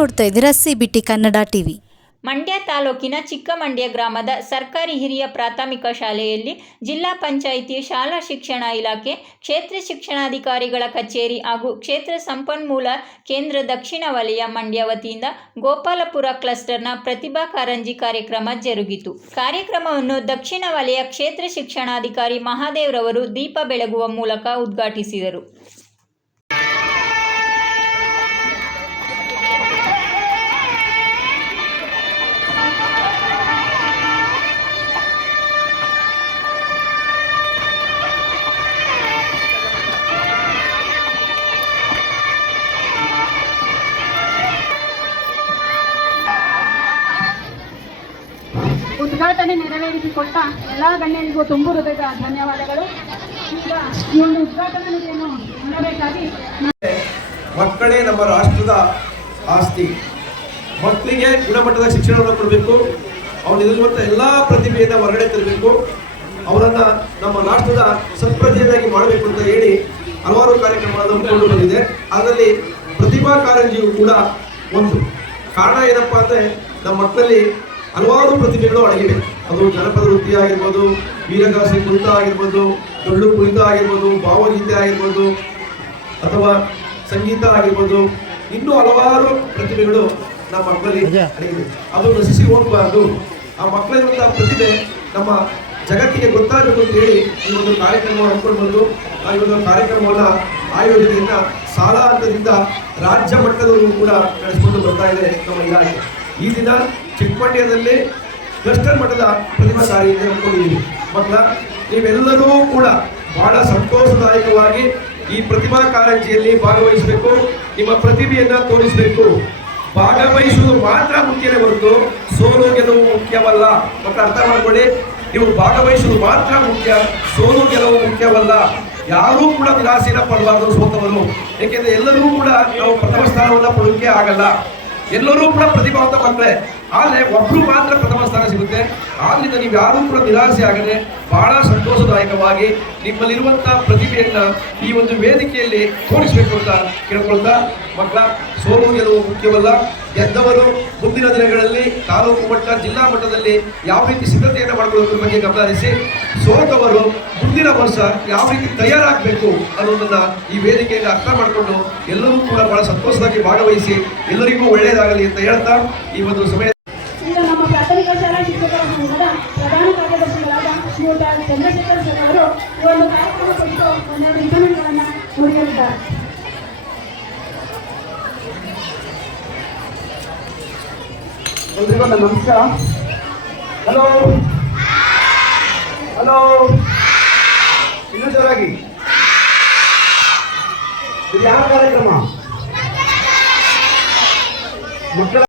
ನೋಡ್ತಾ ಇದ್ದೀರಾ CBT Kannada TV. Mandya ತಾಲೂಕಿನ ಚಿಕ್ಕಮಂಡ್ಯ ಗ್ರಾಮದ ಸರ್ಕಾರಿ ಹಿರಿಯ ಪ್ರಾಥಮಿಕ ಶಾಲೆಯಲ್ಲಿ ಜಿಲ್ಲಾ ಪಂಚಾಯಿತಿ ಶಾಲಾ ಶಿಕ್ಷಣ ಇಲಾಖೆ, ಕ್ಷೇತ್ರ ಶಿಕ್ಷಣಾಧಿಕಾರಿಗಳ ಕಚೇರಿ ಹಾಗೂ ಕ್ಷೇತ್ರ ಸಂಪನ್ಮೂಲ ಕೇಂದ್ರ ದಕ್ಷಿಣ ವಲಯ ಮಂಡ್ಯ ವತಿಯಿಂದ ಗೋಪಾಲಪುರ ಕ್ಲಸ್ಟರ್ನ ಪ್ರತಿಭಾ ಕಾರಂಜಿ ಕಾರ್ಯಕ್ರಮ ಜರುಗಿತು. ಕಾರ್ಯಕ್ರಮವನ್ನು ದಕ್ಷಿಣ ವಲಯ ಕ್ಷೇತ್ರ ಶಿಕ್ಷಣಾಧಿಕಾರಿ ಮಹಾದೇವ್ರವರು ದೀಪ ಬೆಳಗುವ ಮೂಲಕ ಉದ್ಘಾಟಿಸಿದರು. ಉದ್ಘಾಟನೆ ನೆರವೇರಿಸಿಕೊಟ್ಟ ಎಲ್ಲ ಗಣ್ಯರಿಗೂ ತುಂಬು ಹೃದಯದ ಧನ್ಯವಾದಗಳು. ಈಗ ಈ ಒಂದು ಉದ್ಘಾಟನೆಯನ್ನು ಮಾಡಬೇಕಾಗಿ, ಮಕ್ಕಳೇ ನಮ್ಮ ರಾಷ್ಟ್ರದ ಆಸ್ತಿ. ಮಕ್ಕಳಿಗೆ ಗುಣಮಟ್ಟದ ಶಿಕ್ಷಣವನ್ನು ಕೊಡಬೇಕು. ಅವನಿರುವಂಥ ಎಲ್ಲ ಪ್ರತಿಭೆಯನ್ನು ಹೊರಗಡೆ ತರಬೇಕು. ಅವರನ್ನು ನಮ್ಮ ರಾಷ್ಟ್ರದ ಸತ್ಪ್ರಜೆಯನ್ನಾಗಿ ಮಾಡಬೇಕು ಅಂತ ಹೇಳಿ ಹಲವಾರು ಕಾರ್ಯಕ್ರಮಗಳನ್ನು ಹಮ್ಮಿಕೊಂಡು ಬಂದಿದೆ. ಅದರಲ್ಲಿ ಪ್ರತಿಭಾ ಕಾರಂಜಿಯು ಕೂಡ ಒಂದು ಕಾರಣ. ಏನಪ್ಪ ಅಂದರೆ ನಮ್ಮ ಮಕ್ಕಳಲ್ಲಿ ಹಲವಾರು ಪ್ರತಿಭೆಗಳು ಅಡಗಿವೆ. ಅದು ಜನಪದ ನೃತ್ಯ ಆಗಿರ್ಬೋದು, ವೀರಗಾಸೆ ಕುಣಿತ ಆಗಿರ್ಬೋದು, ಡೊಳ್ಳು ಕುಣಿತ ಆಗಿರ್ಬೋದು, ಭಾವಗೀತೆ ಆಗಿರ್ಬೋದು, ಅಥವಾ ಸಂಗೀತ ಆಗಿರ್ಬೋದು, ಇನ್ನೂ ಹಲವಾರು ಪ್ರತಿಭೆಗಳು ನಮ್ಮ ಮಕ್ಕಳಲ್ಲಿ ಅಡಗಿವೆ. ಅದು ನಶಿಸಿ ಹೋಗಬಾರ್ದು. ಆ ಮಕ್ಕಳಿರುವಂತಹ ಪ್ರತಿಭೆ ನಮ್ಮ ಜಗತ್ತಿಗೆ ಗೊತ್ತಾಗಬೇಕು ಅಂತ ಹೇಳಿ ಈ ಒಂದು ಕಾರ್ಯಕ್ರಮವನ್ನು ಹಮ್ಮಿಕೊಂಡು ಬಂದು ಆ ಒಂದು ಕಾರ್ಯಕ್ರಮವನ್ನು ಆಯೋಜನೆಯನ್ನು ಶಾಲಾ ಹಂತದಿಂದ ರಾಜ್ಯ ಮಟ್ಟದವರೆಗೂ ಕೂಡ ನಡೆಸಿಕೊಂಡು ಬರ್ತಾ ಇದೆ ನಮ್ಮ ಇಲಾಖೆ. ಈ ದಿನ ಚಿಕ್ಕಮಂಡ್ಯದಲ್ಲಿ ಕ್ಲಸ್ಟರ್ ಮಟ್ಟದ ಪ್ರತಿಭಾ ಕಾರ್ಯಕ್ರಮ ಹಮ್ಮಿಕೊಂಡಿದ್ದೀವಿ. ಮಕ್ಕಳ, ನೀವೆಲ್ಲರೂ ಕೂಡ ಬಹಳ ಸಂತೋಷದಾಯಕವಾಗಿ ಈ ಪ್ರತಿಭಾ ಕಾರಂಜಿಯಲ್ಲಿ ಭಾಗವಹಿಸಬೇಕು. ನಿಮ್ಮ ಪ್ರತಿಭೆಯನ್ನು ತೋರಿಸಬೇಕು. ಭಾಗವಹಿಸುವುದು ಮಾತ್ರ ಮುಖ್ಯವೇ ಹೊರತು ಸೋಲು ಗೆಲುವು ಮುಖ್ಯವಲ್ಲ. ಮಕ್ಕಳು ಅರ್ಥ ಮಾಡ್ಕೊಳ್ಳಿ. ನೀವು ಭಾಗವಹಿಸುವುದು ಮಾತ್ರ ಮುಖ್ಯ, ಸೋಲು ಗೆಲುವು ಮುಖ್ಯವಲ್ಲ. ಯಾರೂ ಕೂಡ ನಿರಾಸೆನ ಪಡಬಾರ್ದು ಸೋತವರು. ಏಕೆಂದರೆ ಎಲ್ಲರೂ ಕೂಡ ನಾವು ಪ್ರಥಮ ಸ್ಥಾನವನ್ನು ಪಡೋಕ್ಕೆ ಆಗಲ್ಲ. ಎಲ್ಲರೂ ಕೂಡ ಪ್ರತಿಭಾವಂತ ಮಕ್ಕಳೇ. ಆದರೆ ಒಬ್ಬರು ಮಾತ್ರ ಪ್ರಥಮ ಸ್ಥಾನ ಸಿಗುತ್ತೆ. ಆದ್ದರಿಂದ ನೀವು ಯಾರೂ ಕೂಡ ನಿರಾಸೆ ಆಗದೆ ಬಹಳ ಸಂತೋಷದಾಯಕವಾಗಿ ನಿಮ್ಮಲ್ಲಿರುವಂಥ ಪ್ರತಿಭೆಯನ್ನು ಈ ಒಂದು ವೇದಿಕೆಯಲ್ಲಿ ತೋರಿಸಬೇಕು ಅಂತ ಕೇಳ್ಕೊಳ್ತಾ, ಮಕ್ಕಳ, ಸೋಲು ಗೆಲುವು ಮುಖ್ಯವಲ್ಲ. ಗೆದ್ದವರು ಮುಂದಿನ ದಿನಗಳಲ್ಲಿ ತಾಲೂಕು ಮಟ್ಟ, ಜಿಲ್ಲಾ ಮಟ್ಟದಲ್ಲಿ ಯಾವ ರೀತಿ ಸಿದ್ಧತೆಯನ್ನು ಮಾಡಿಕೊಳ್ಳೋದ್ರ ಬಗ್ಗೆ ಗಮನ ಹರಿಸಿ, ಸೋತವರು ಮುಂದಿನ ವರ್ಷ ಯಾವ ರೀತಿ ತಯಾರಾಗಬೇಕು ಅನ್ನೋದನ್ನು ಈ ವೇದಿಕೆಯಿಂದ ಅರ್ಥ ಮಾಡಿಕೊಂಡು ಎಲ್ಲರೂ ಕೂಡ ಬಹಳ ಸಂತೋಷವಾಗಿ ಭಾಗವಹಿಸಿ ಎಲ್ಲರಿಗೂ ಒಳ್ಳೆಯದಾಗಲಿ ಅಂತ ಹೇಳ್ತಾ ಈ ಒಂದು ಸಮಯ ಈಗ ನಮ್ಮ ಪ್ರಾಥಮಿಕ ಶಾಲಾ ಶಿಕ್ಷಕರ ಸಂಘದ ಪ್ರಧಾನ ಕಾರ್ಯದರ್ಶಿಗಳಾದ ಶ್ರೀಯುತ ಚಂದ್ರಶೇಖರ್ ಸರ್ ಅವರು ಈ ಒಂದು ಕಾರ್ಯಕ್ರಮ ಕುರಿತು ಒಂದೆರಡು ವಿಧಾನಗಳನ್ನು ನುಡಿಯಲಿದ್ದಾರೆ. ಎಲ್ರಿಗೂ ನನ್ನ ನಮಸ್ಕಾರ. ಹಲೋ ಹಲೋ, ಇನ್ನೂ ಜೋರಾಗಿ. ಇದು ಯಾವ ಕಾರ್ಯಕ್ರಮ? ಮಕ್ಕಳ